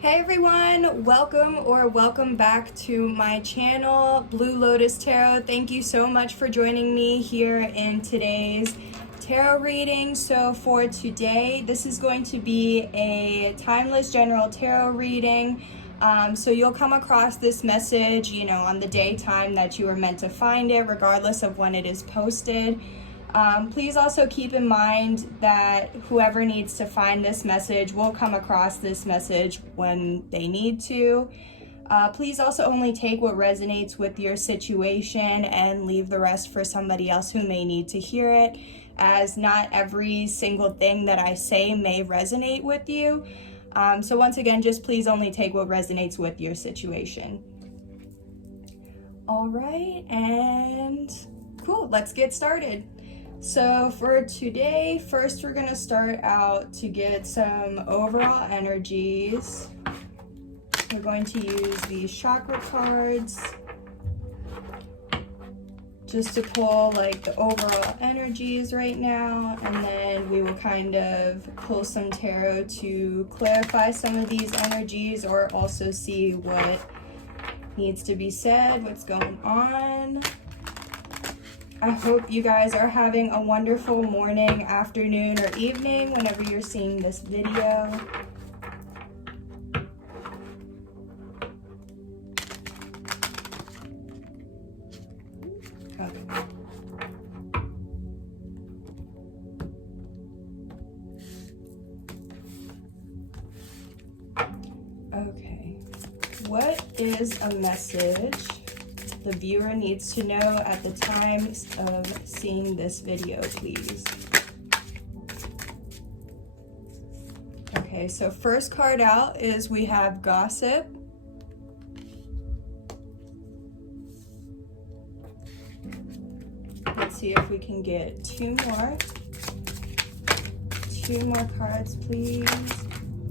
Hey everyone, welcome back to my channel, Blue Lotus Tarot. Thank you so much for joining me here in today's tarot reading. So for today, this is going to be a timeless general tarot reading. So you'll come across this message, on the daytime that you were meant to find it, regardless of when it is posted. Please also keep in mind that whoever needs to find this message will come across this message when they need to. Please also only take what resonates with your situation and leave the rest for somebody else who may need to hear it, as not every single thing that I say may resonate with you. So once again, just please only take what resonates with your situation. All right, and cool, let's get started. So for today, first we're going to start out to get some overall energies. We're going to use these chakra cards just to pull like the overall energies right now, and then we will kind of pull some tarot to clarify some of these energies or also see what needs to be said, what's going on. I hope you guys are having a wonderful morning, afternoon, or evening whenever you're seeing this video. Okay. What is a message the viewer needs to know at the time of seeing this video, please? Okay, so first card out is we have gossip. Let's see if we can get two more. Two more cards, please.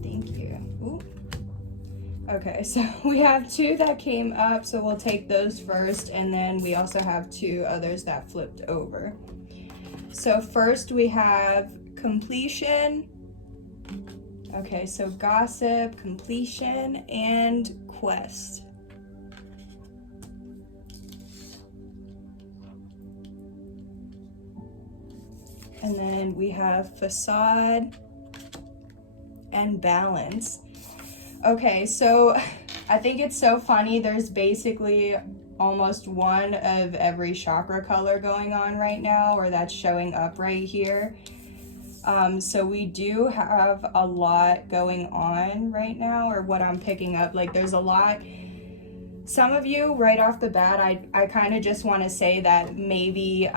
Thank you. Ooh. Okay, so we have two that came up, so we'll take those first, and then we also have two others that flipped over. So first we have completion. Okay, so gossip, completion, and quest. And then we have facade and balance. Okay, so I think it's so funny. There's basically almost one of every chakra color going on right now, or that's showing up right here. So we do have a lot going on right now, or what I'm picking up. Like there's a lot. Some of you right off the bat, I kind of just want to say that maybe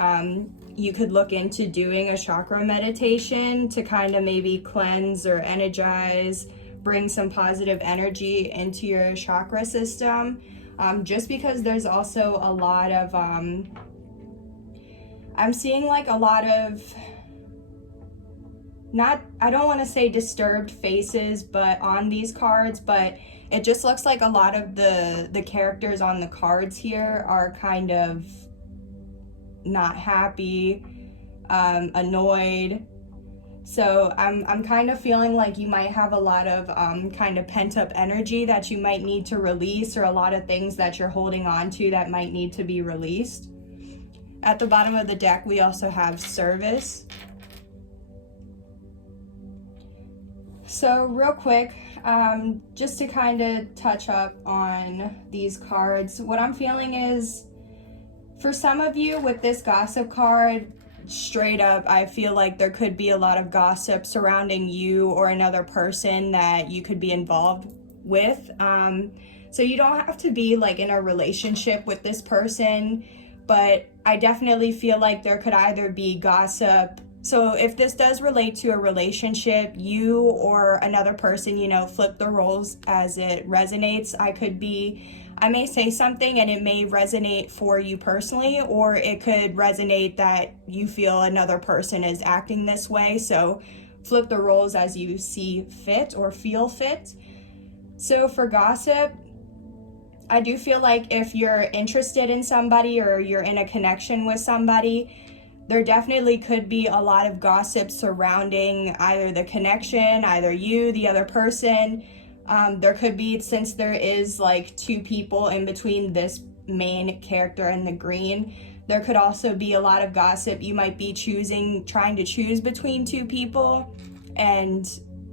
you could look into doing a chakra meditation to kind of maybe cleanse or energize, bring some positive energy into your chakra system, just because there's also a lot of I'm seeing like a lot of, I don't want to say disturbed faces but on these cards, but it just looks like a lot of the characters on the cards here are kind of not happy, annoyed. So I'm kind of feeling like you might have a lot of kind of pent up energy that you might need to release, or a lot of things that you're holding on to that might need to be released. At the bottom of the deck, we also have service. So real quick, just to kind of touch up on these cards, what I'm feeling is for some of you with this gossip card, straight up, I feel like there could be a lot of gossip surrounding you or another person that you could be involved with. So you don't have to be like in a relationship with this person, but I definitely feel like there could either be gossip. So if this does relate to a relationship, you or another person, flip the roles as it resonates. I may say something and it may resonate for you personally, or it could resonate that you feel another person is acting this way. So flip the roles as you see fit or feel fit. So for gossip, I do feel like if you're interested in somebody or you're in a connection with somebody, there definitely could be a lot of gossip surrounding either the connection, either you, the other person. There could be, since there is like two people in between this main character and the green, there could also be a lot of gossip. You might be trying to choose between two people, and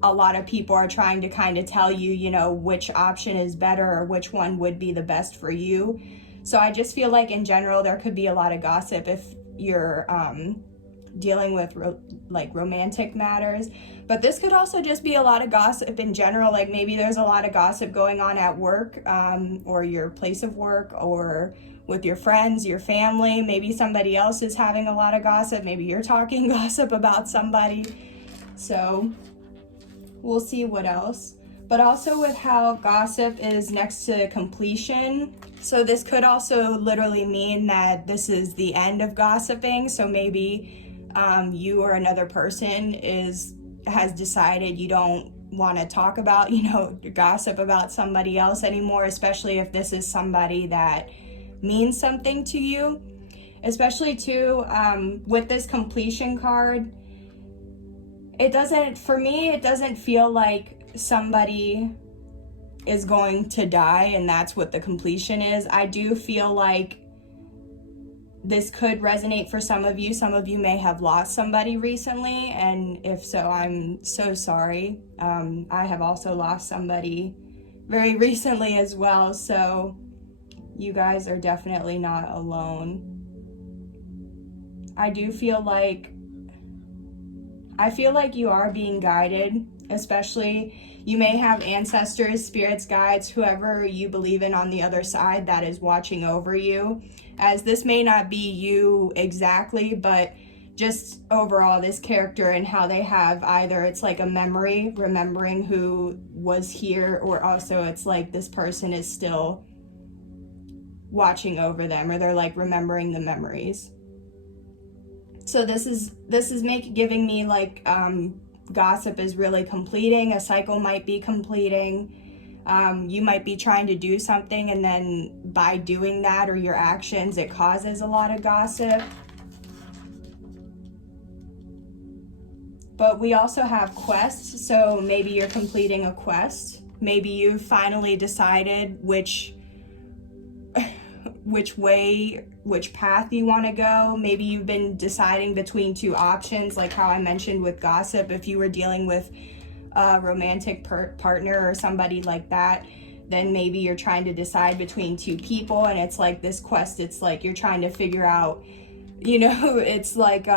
a lot of people are trying to kind of tell you, you know, which option is better or which one would be the best for you. So I just feel like in general, there could be a lot of gossip if you're dealing with romantic matters. But this could also just be a lot of gossip in general. Like maybe there's a lot of gossip going on at work, or your place of work, or with your friends, your family. Maybe somebody else is having a lot of gossip. Maybe you're talking gossip about somebody. So we'll see what else. But also with how gossip is next to completion. So this could also literally mean that this is the end of gossiping. So maybe you or another person has decided you don't want to talk about, you know, gossip about somebody else anymore, especially if this is somebody that means something to you. Especially too, with this completion card, it doesn't feel like somebody is going to die and that's what the completion is. I do feel like this could resonate for some of you. Some of you may have lost somebody recently, and if so, I'm so sorry. I have also lost somebody very recently as well, so you guys are definitely not alone. I feel like you are being guided, especially you may have ancestors, spirits, guides, whoever you believe in on the other side that is watching over you. As this may not be you exactly, but just overall this character and how they have either it's like a memory, remembering who was here, or also it's like this person is still watching over them, or they're like remembering the memories. So this is giving me like gossip is really completing. A cycle might be completing. You might be trying to do something, and then by doing that or your actions, it causes a lot of gossip. But we also have quests, so maybe you're completing a quest. Maybe you finally decided which path you want to go. Maybe you've been deciding between two options, like how I mentioned with gossip. If you were dealing with a romantic partner or somebody like that, then maybe you're trying to decide between two people, and it's like this quest, it's like you're trying to figure out, you know, it's like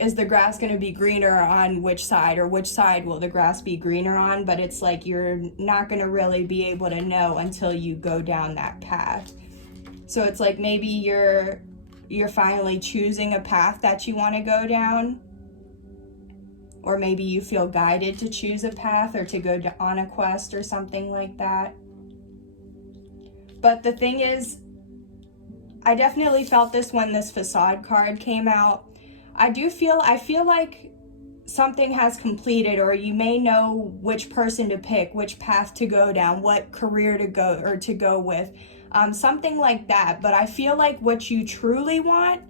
is the grass going to be greener on which side, or which side will the grass be greener on? But it's like you're not going to really be able to know until you go down that path. So it's like maybe you're finally choosing a path that you want to go down, or maybe you feel guided to choose a path or to go on a quest or something like that. But the thing is, I definitely felt this when this facade card came out. I feel like something has completed, or you may know which person to pick, which path to go down, what career to go with, something like that. But I feel like what you truly want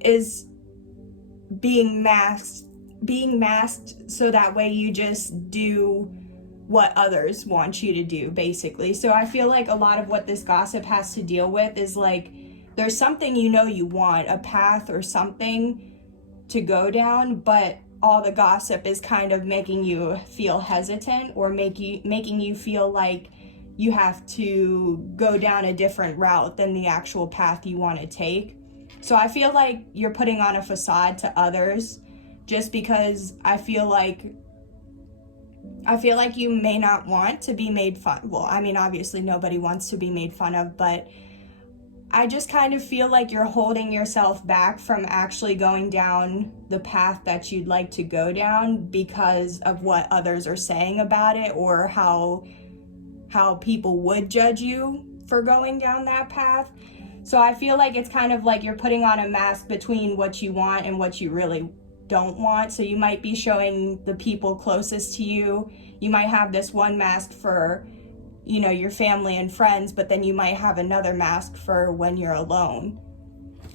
is being masked so that way you just do what others want you to do, basically. So I feel like a lot of what this gossip has to deal with is like there's something you know you want, a path or something to go down, but all the gossip is kind of making you feel hesitant, or making you feel like you have to go down a different route than the actual path you want to take. So I feel like you're putting on a facade to others, just because I feel like you may not want to be made fun. Well, I mean, obviously nobody wants to be made fun of, but I just kind of feel like you're holding yourself back from actually going down the path that you'd like to go down because of what others are saying about it, or how people would judge you for going down that path. So I feel like it's kind of like you're putting on a mask between what you want and what you really don't want. So you might be showing the people closest to you. You might have this one mask for, your family and friends, but then you might have another mask for when you're alone.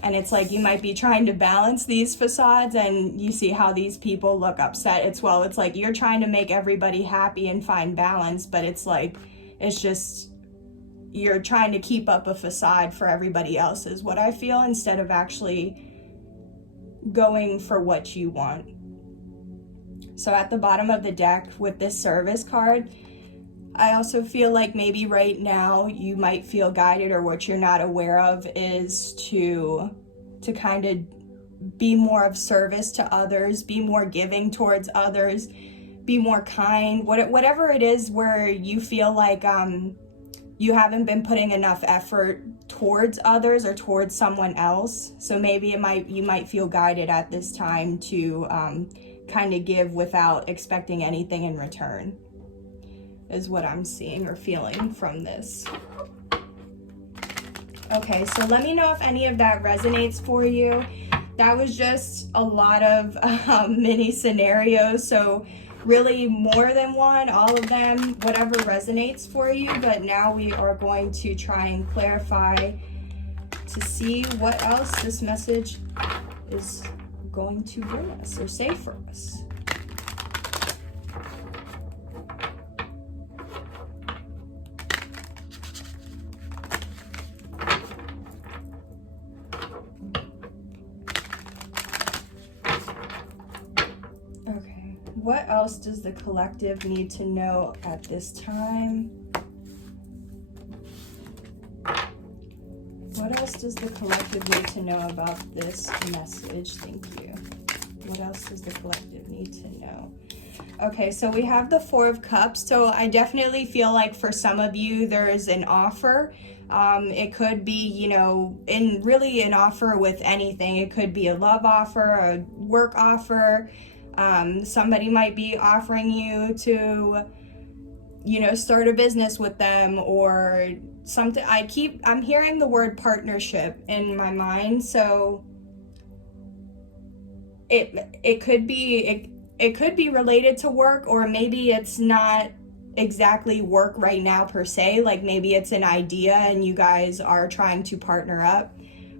And it's like you might be trying to balance these facades, and you see how these people look upset. It's like you're trying to make everybody happy and find balance, but it's like, it's just, you're trying to keep up a facade for everybody else is what I feel, instead of actually going for what you want. So at the bottom of the deck with this service card, I also feel like maybe right now you might feel guided, or what you're not aware of is to kind of be more of service to others, be more giving towards others, be more kind, whatever it is where you feel like you haven't been putting enough effort towards others or towards someone else. So maybe you might feel guided at this time to kind of give without expecting anything in return, is what I'm seeing or feeling from this. Okay, so let me know if any of that resonates for you. That was just a lot of mini scenarios, so really more than one, all of them, whatever resonates for you. But now we are going to try and clarify to see what else this message is going to bring us or say for us. Okay, what else does the collective need to know at this time? What else does the collective need to know about this message? Thank you. What else does the collective need to know? Okay, so we have the Four of Cups. So I definitely feel like for some of you, there is an offer. It could be, you know, really an offer with anything. It could be a love offer, a work offer. Somebody might be offering you to, you know, start a business with them or something. I'm hearing the word partnership in my mind. So it could be related to work, or maybe it's not exactly work right now per se. Like maybe it's an idea and you guys are trying to partner up.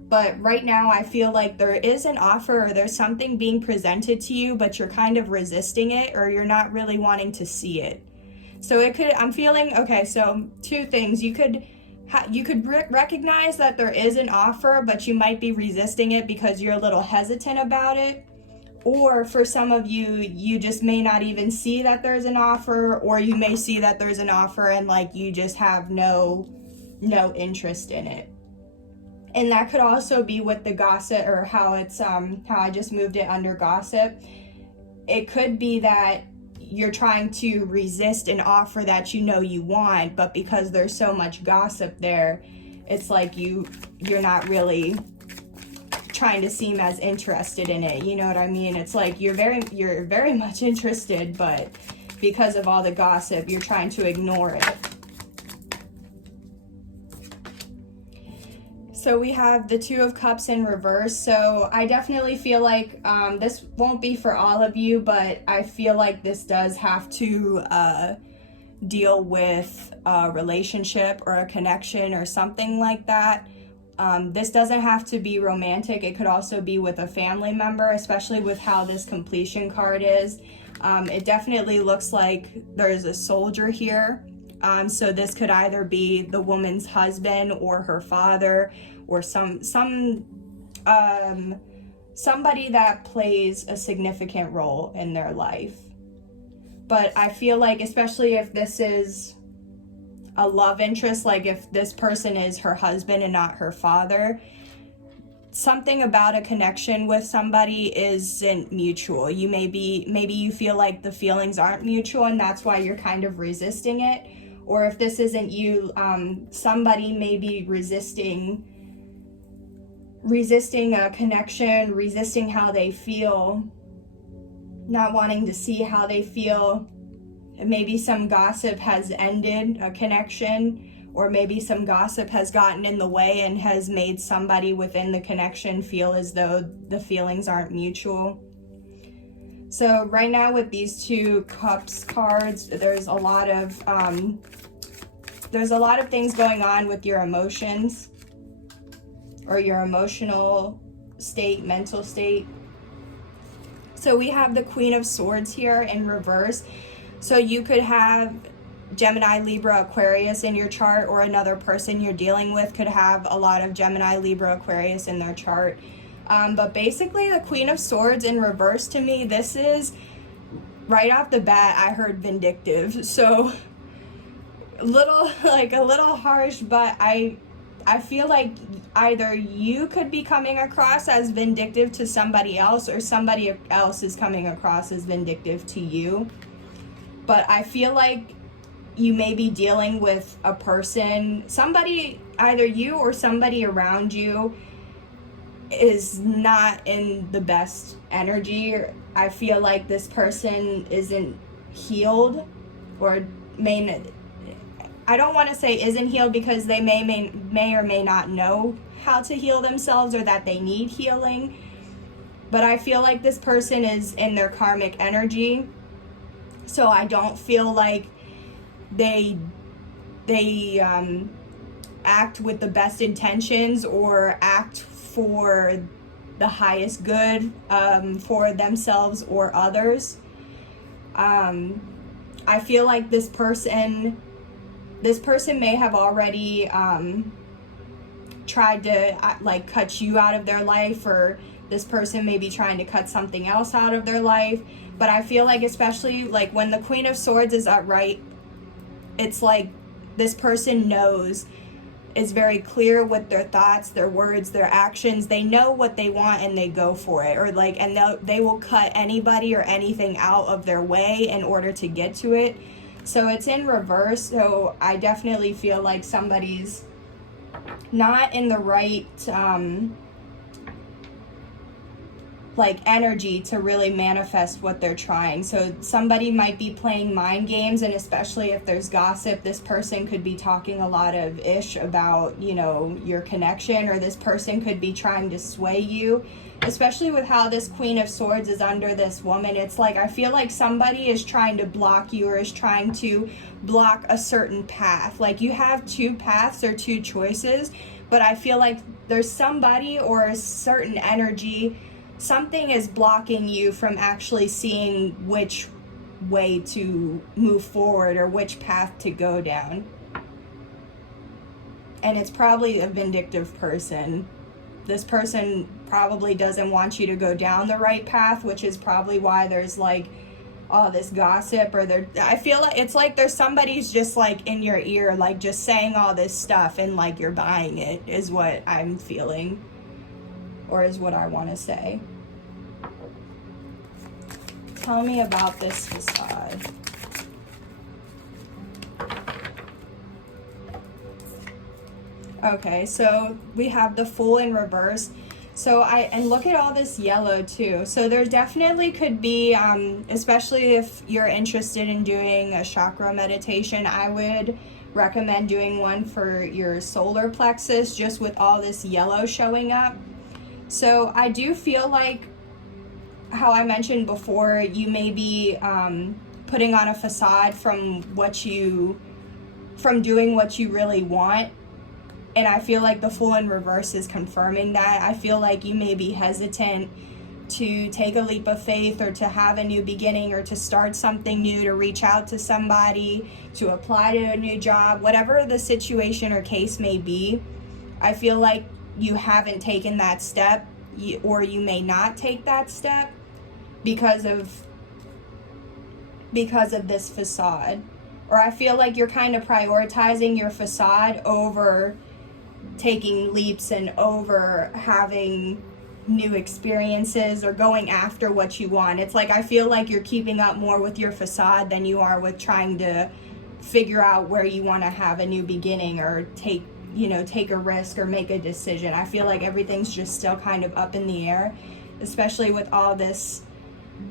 But right now I feel like there is an offer, or there's something being presented to you, but you're kind of resisting it, or you're not really wanting to see it. So I'm feeling, okay, so two things. You could recognize that there is an offer, but you might be resisting it because you're a little hesitant about it. Or for some of you, you just may not even see that there's an offer, or you may see that there's an offer and like you just have no interest in it. And that could also be with the gossip, or how I just moved it under gossip. It could be that you're trying to resist an offer that you know you want, but because there's so much gossip there, it's like you're not really trying to seem as interested in it. You know what I mean? It's like you're very much interested, but because of all the gossip, you're trying to ignore it. So we have the Two of Cups in reverse. So I definitely feel like this won't be for all of you, but I feel like this does have to deal with a relationship or a connection or something like that. This doesn't have to be romantic. It could also be with a family member, especially with how this completion card is. It definitely looks like there's a soldier here. So this could either be the woman's husband or her father, or somebody that plays a significant role in their life. But I feel like, especially if this is a love interest, like if this person is her husband and not her father, something about a connection with somebody isn't mutual. Maybe you feel like the feelings aren't mutual, and that's why you're kind of resisting it. Or if this isn't you, somebody may be resisting a connection, resisting how they feel, not wanting to see how they feel. Maybe some gossip has ended a connection, or maybe some gossip has gotten in the way and has made somebody within the connection feel as though the feelings aren't mutual. So right now with these Two Cups cards, there's a lot of things going on with your emotions. or your emotional state, mental state. So we have the Queen of Swords here in reverse. So you could have Gemini, Libra, Aquarius in your chart, or another person you're dealing with could have a lot of Gemini, Libra, Aquarius in their chart. But basically the Queen of Swords in reverse, to me, this is, right off the bat, I heard vindictive. So a little harsh, but I feel like either you could be coming across as vindictive to somebody else, or somebody else is coming across as vindictive to you. But I feel like you may be dealing with a person, somebody, either you or somebody around you is not in the best energy. I feel like this person isn't healed, or I don't want to say isn't healed, because they may or may not know how to heal themselves, or that they need healing. But I feel like this person is in their karmic energy. So I don't feel like they act with the best intentions, or act for the highest good for themselves or others. I feel like this person may have already tried to like cut you out of their life, or this person may be trying to cut something else out of their life. But I feel like, especially like when the Queen of Swords is upright, it's like this person knows, is very clear with their thoughts, their words, their actions. They know what they want and they go for it, or like, and they will cut anybody or anything out of their way in order to get to it. So it's in reverse. So I definitely feel like somebody's not in the right like energy to really manifest what they're trying. So somebody might be playing mind games, and especially if there's gossip, this person could be talking a lot of ish about, you know, your connection, or this person could be trying to sway you, especially with how this Queen of Swords is under this woman. It's like, I feel like somebody is trying to block you, or is trying to block a certain path. Like you have two paths or two choices, but I feel like there's somebody or a certain energy, something is blocking you from actually seeing which way to move forward, or which path to go down. And it's probably a vindictive person. This person probably doesn't want you to go down the right path, which is probably why there's like all this gossip, or I feel like it's like there's somebody's just like in your ear, like just saying all this stuff, and like you're buying it, is what I'm feeling, or is what I want to say. Tell me about this facade. Okay, so we have the Fool in reverse. So and look at all this yellow too. So there definitely could be, especially if you're interested in doing a chakra meditation, I would recommend doing one for your solar plexus, just with all this yellow showing up. So I do feel like, how I mentioned before, you may be putting on a facade from doing what you really want. And I feel like the Fool in reverse is confirming that. I feel like you may be hesitant to take a leap of faith, or to have a new beginning, or to start something new, to reach out to somebody, to apply to a new job, whatever the situation or case may be. I feel like you haven't taken that step, or you may not take that step because of this facade. Or I feel like you're kind of prioritizing your facade over taking leaps, and over having new experiences, or going after what you want. It's like, I feel like you're keeping up more with your facade than you are with trying to figure out where you want to have a new beginning, or take a risk, or make a decision. I feel like everything's just still kind of up in the air, especially with all this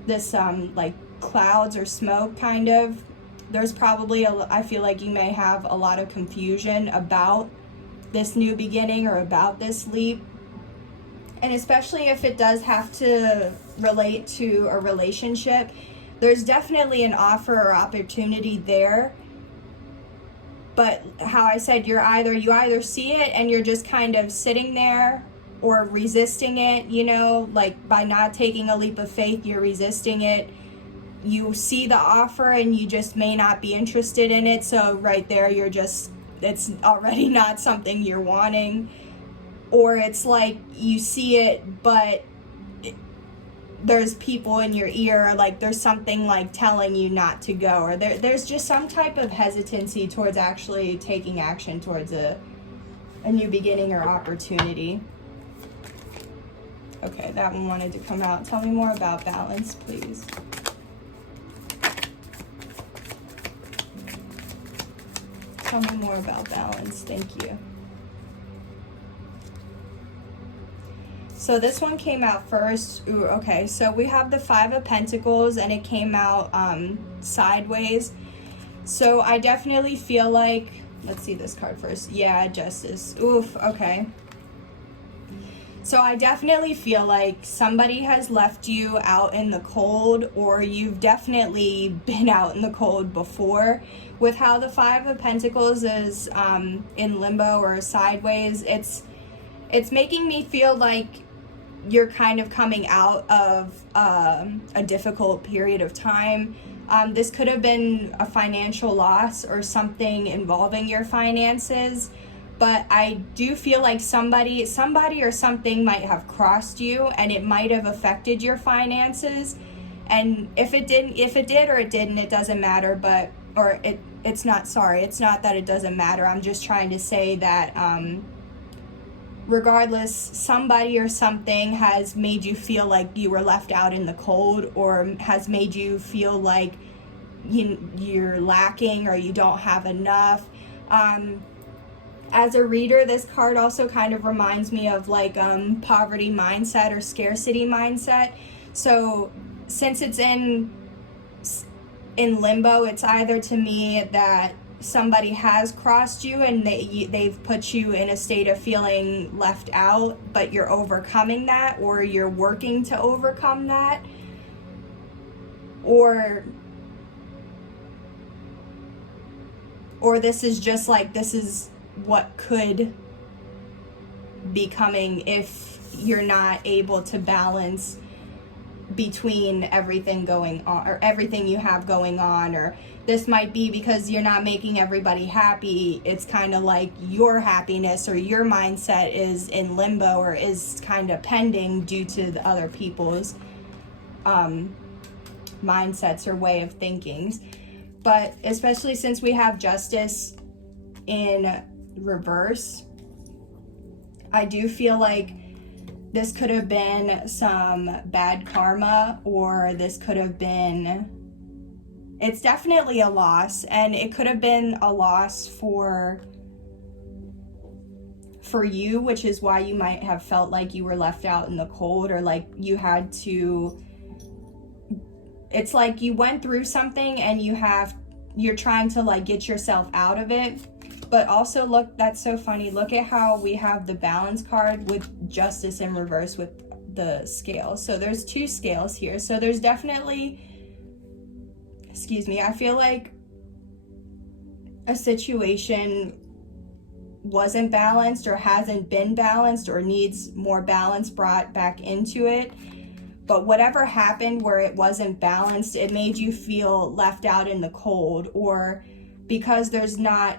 like clouds or smoke kind of. There's probably I feel like you may have a lot of confusion about this new beginning, or about this leap. And especially if it does have to relate to a relationship, there's definitely an offer or opportunity there. But how I said, you either see it and you're just kind of sitting there or resisting it, you know, like by not taking a leap of faith, you're resisting it. You see the offer and you just may not be interested in it. So right there, it's already not something you're wanting. Or it's like you see it, but there's people in your ear, like there's something like telling you not to go, or there's just some type of hesitancy towards actually taking action towards a new beginning or opportunity. Okay, that one wanted to come out. Tell me more about balance, please. Tell me more about balance. Thank you. So this one came out first. Ooh, okay, so we have the Five of Pentacles, and it came out sideways. So I definitely feel like, let's see this card first. Yeah, Justice. Oof, okay. So I definitely feel like somebody has left you out in the cold, or you've definitely been out in the cold before. With how the Five of Pentacles is in limbo or sideways, it's making me feel like you're kind of coming out of a difficult period of time. This could have been a financial loss or something involving your finances, but I do feel like somebody or something might have crossed you, and it might have affected your finances. And if it did or it didn't, it doesn't matter. It's not that it doesn't matter. I'm just trying to say that regardless, somebody or something has made you feel like you were left out in the cold, or has made you feel like you're lacking or you don't have enough. As a reader, this card also kind of reminds me of like poverty mindset or scarcity mindset. So since it's in limbo, it's either to me that somebody has crossed you and they've put you in a state of feeling left out, but you're overcoming that, or you're working to overcome that, or this is just like, this is what could be coming if you're not able to balance between everything going on, or everything you have going on. Or this might be because you're not making everybody happy. It's kind of like your happiness or your mindset is in limbo, or is kind of pending due to the other people's mindsets or way of thinking. But especially since we have Justice in reverse, I do feel like this could have been some bad karma, or this could have been, it's definitely a loss, and it could have been a loss for you, which is why you might have felt like you were left out in the cold, or like you had to, it's like you went through something and you're trying to like get yourself out of it. But also, look, that's so funny. Look at how we have the balance card with Justice in reverse with the scales. So there's two scales here. So there's definitely, I feel like a situation wasn't balanced, or hasn't been balanced, or needs more balance brought back into it. But whatever happened where it wasn't balanced, it made you feel left out in the cold, or because there's not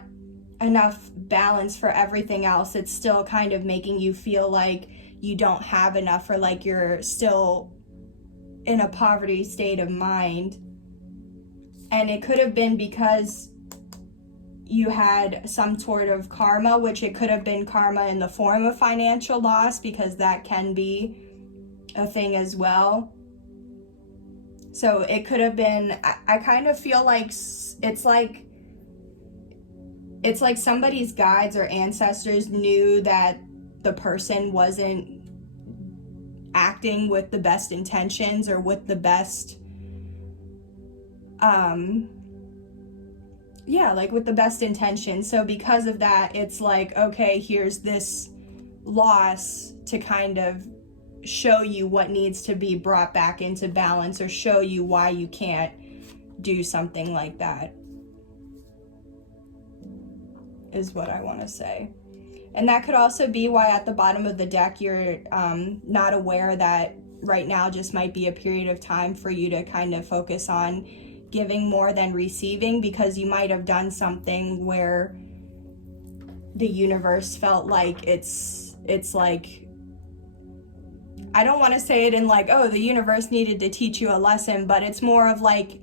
enough balance for everything else, it's still kind of making you feel like you don't have enough, or like you're still in a poverty state of mind. And it could have been because you had some sort of karma, which it could have been karma in the form of financial loss, because that can be a thing as well. So it could have been, I kind of feel like it's like somebody's guides or ancestors knew that the person wasn't acting with the best intentions, or with the best, with the best intentions. So because of that, it's like, okay, here's this loss to kind of show you what needs to be brought back into balance, or show you why you can't do something like that. is what I want to say. And that could also be why at the bottom of the deck you're not aware that right now just might be a period of time for you to kind of focus on giving more than receiving, because you might have done something where the universe felt like it's like, I don't want to say it in like, oh, the universe needed to teach you a lesson, but it's more of like,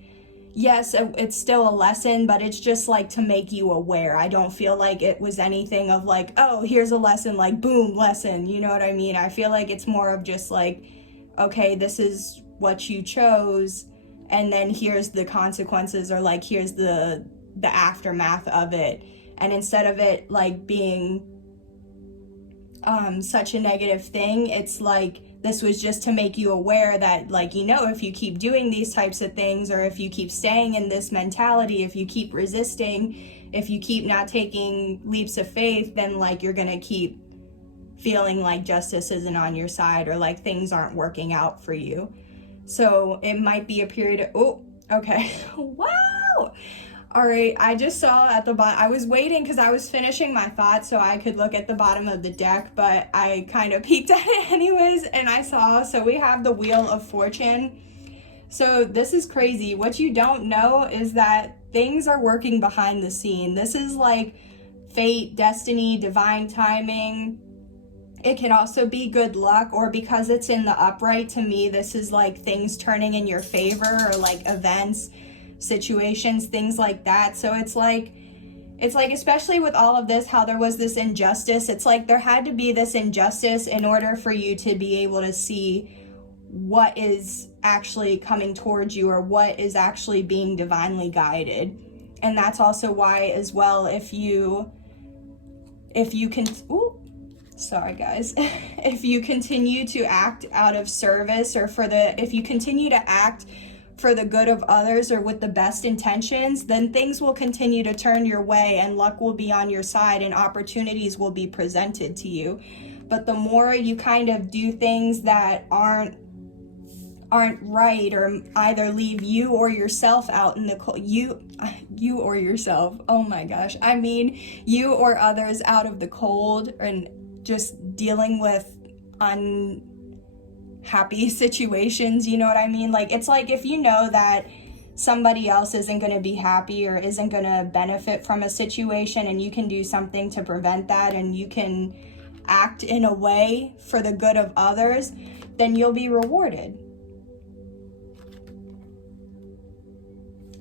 yes, it's still a lesson, but it's just like to make you aware. I don't feel like it was anything of like, oh, here's a lesson, like boom, lesson, you know what I mean? I feel like it's more of just like, okay, this is what you chose, and then here's the consequences, or like here's the aftermath of it. And instead of it like being such a negative thing, it's like this was just to make you aware that, like, you know, if you keep doing these types of things, or if you keep staying in this mentality, if you keep resisting, if you keep not taking leaps of faith, then like you're gonna keep feeling like justice isn't on your side, or like things aren't working out for you. So it might be a period of, oh, okay. Wow. All right, I just saw at the bottom, I was waiting because I was finishing my thoughts so I could look at the bottom of the deck, but I kind of peeked at it anyways, and I saw, so we have the Wheel of Fortune. So this is crazy. What you don't know is that things are working behind the scene. This is like fate, destiny, divine timing. It can also be good luck, or because it's in the upright, to me, this is like things turning in your favor, or like events, situations, things like that. So it's like especially with all of this, how there was this injustice, it's like there had to be this injustice in order for you to be able to see what is actually coming towards you, or what is actually being divinely guided. And that's also why as well, if you can, sorry guys, if you continue to act out of service, or if you continue to act for the good of others, or with the best intentions, then things will continue to turn your way, and luck will be on your side, and opportunities will be presented to you. But the more you kind of do things that aren't right, or either leave you or yourself out in the cold, you or yourself, oh my gosh, I mean you or others out of the cold, and just dealing with unhappy situations, you know what I mean? Like, it's like if you know that somebody else isn't going to be happy or isn't going to benefit from a situation, and you can do something to prevent that, and you can act in a way for the good of others, then you'll be rewarded.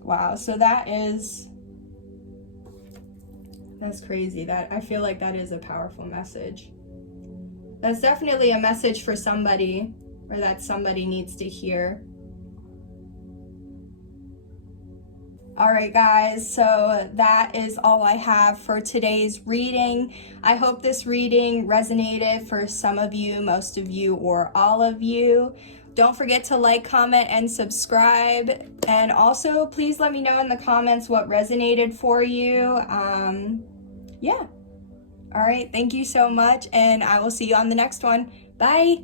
Wow, so that's crazy. That, I feel like that is a powerful message. That's definitely a message for somebody, or that somebody needs to hear. All right, guys, so that is all I have for today's reading. I hope this reading resonated for some of you, most of you, or all of you. Don't forget to like, comment, and subscribe. And also, please let me know in the comments what resonated for you. Yeah. All right, thank you so much, and I will see you on the next one. Bye.